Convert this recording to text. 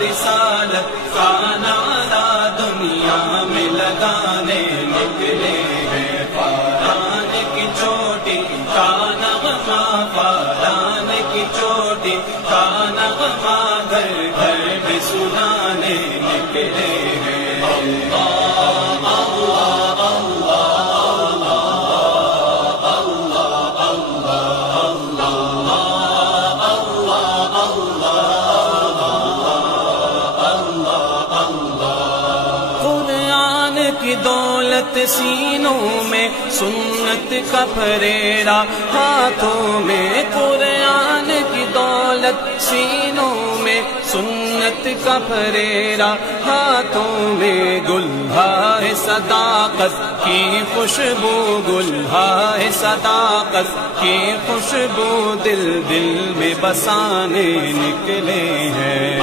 رسالت کا نعرہ دنیا میں لگانے نکلے ہیں، فاران کی چوٹی کا نغمہ، فاران کی چوٹی کا نغمہ گھر گھر میں سنانے نکلے ہیں۔ اللہ اللہ کی دولت سینوں میں، سنت کا پھریرا ہاتھوں میں، قرآن کی دولت سینوں میں، سنت کا پھریرا ہاتھوں میں، گلہا ہے صداقت کی خوشبو، گلہا ہے صداقت کی خوشبو، دل دل میں بسانے نکلے ہیں۔